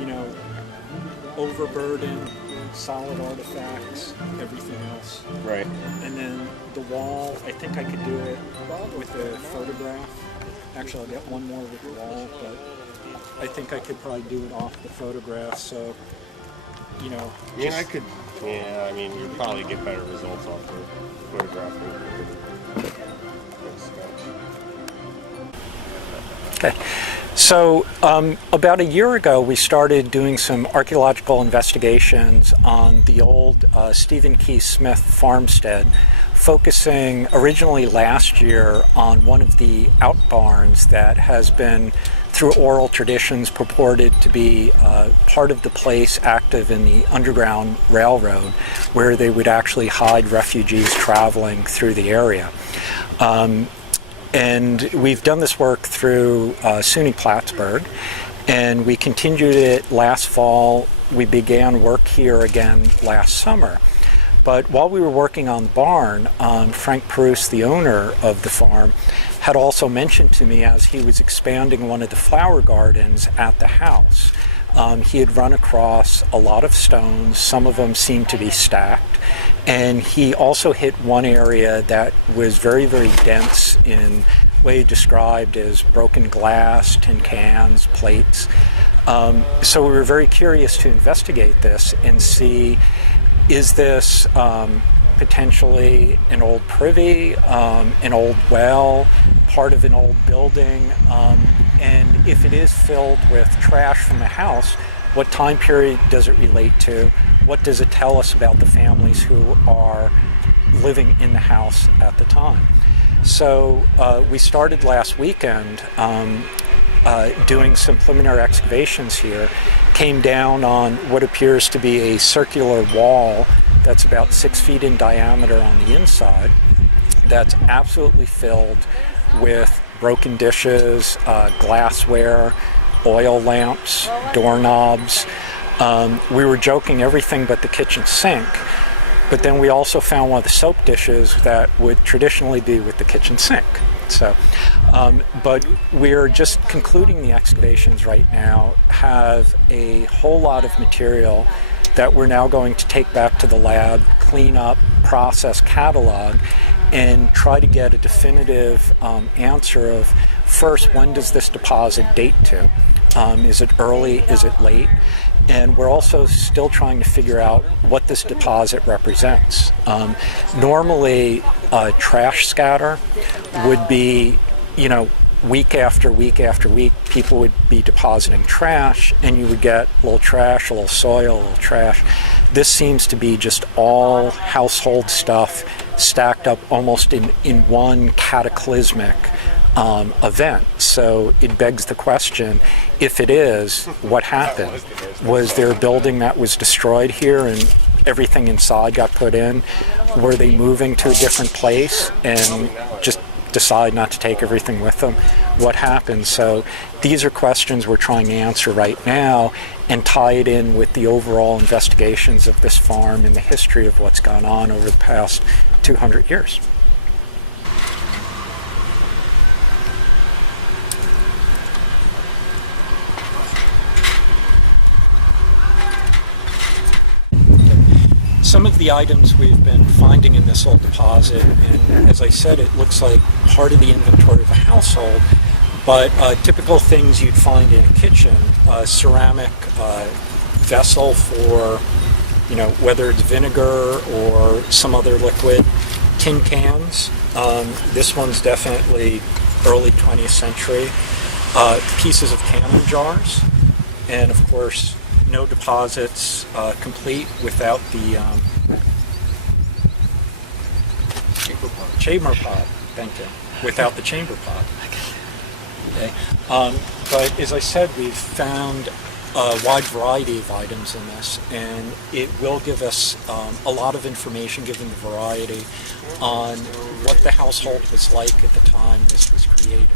You know, overburden, solid artifacts, everything else. Right. And then the wall, I think I could do it with a photograph. Actually, I'll get one more with the wall, but I think I could probably do it off the photograph. So, you know. I mean, you'd probably get better results off the photograph. Okay. So about a year ago, we started doing some archaeological investigations on the old Stephen Keese Smith farmstead, focusing originally last year on one of the out barns that has been, through oral traditions, purported to be part of the place active in the Underground Railroad, where they would actually hide refugees traveling through the area. And we've done this work through SUNY Plattsburgh, and we continued it last fall. We began work here again last summer. But while we were working on the barn, Frank Peruce, the owner of the farm, had also mentioned to me as he was expanding one of the flower gardens at the house, he had run across a lot of stones. Some of them seemed to be stacked. And he also hit one area that was very, very dense in what he described as broken glass, tin cans, plates. So we were very curious to investigate this and see, is this potentially an old privy, an old well, part of an old building? And if it is filled with trash from a house, what time period does it relate to? What does it tell us about the families who are living in the house at the time? So we started last weekend doing some preliminary excavations here, came down on what appears to be a circular wall that's about 6 feet in diameter on the inside, that's absolutely filled with broken dishes, glassware, oil lamps, doorknobs. We were joking everything but the kitchen sink, but then we also found one of the soap dishes that would traditionally be with the kitchen sink. So, but we're just concluding the excavations right now, have a whole lot of material that we're now going to take back to the lab, clean up, process, catalog, and try to get a definitive answer of, first, when does this deposit date to? Is it early? Is it late? And we're also still trying to figure out what this deposit represents. Normally, trash scatter would be, week after week after week, people would be depositing trash, and you would get a little trash, a little soil, a little trash. This seems to be just all household stuff stacked up almost in one cataclysmic event. So it begs the question, if it is, what happened? Was there a building that was destroyed here and everything inside got put in? Were they moving to a different place and just decide not to take everything with them? What happened? So these are questions we're trying to answer right now and tie it in with the overall investigations of this farm and the history of what's gone on over the past 200 years. Some of the items we've been finding in this old deposit, and as I said, it looks like part of the inventory of a household, but typical things you'd find in a kitchen, a ceramic vessel for, whether it's vinegar or some other liquid, tin cans. This one's definitely early 20th century. Pieces of canning jars, and of course, no deposits complete without the chamber pot. Thank you. Without the chamber pot. Okay. But as I said, we've found a wide variety of items in this, and it will give us a lot of information, given the variety, on what the household was like at the time this was created.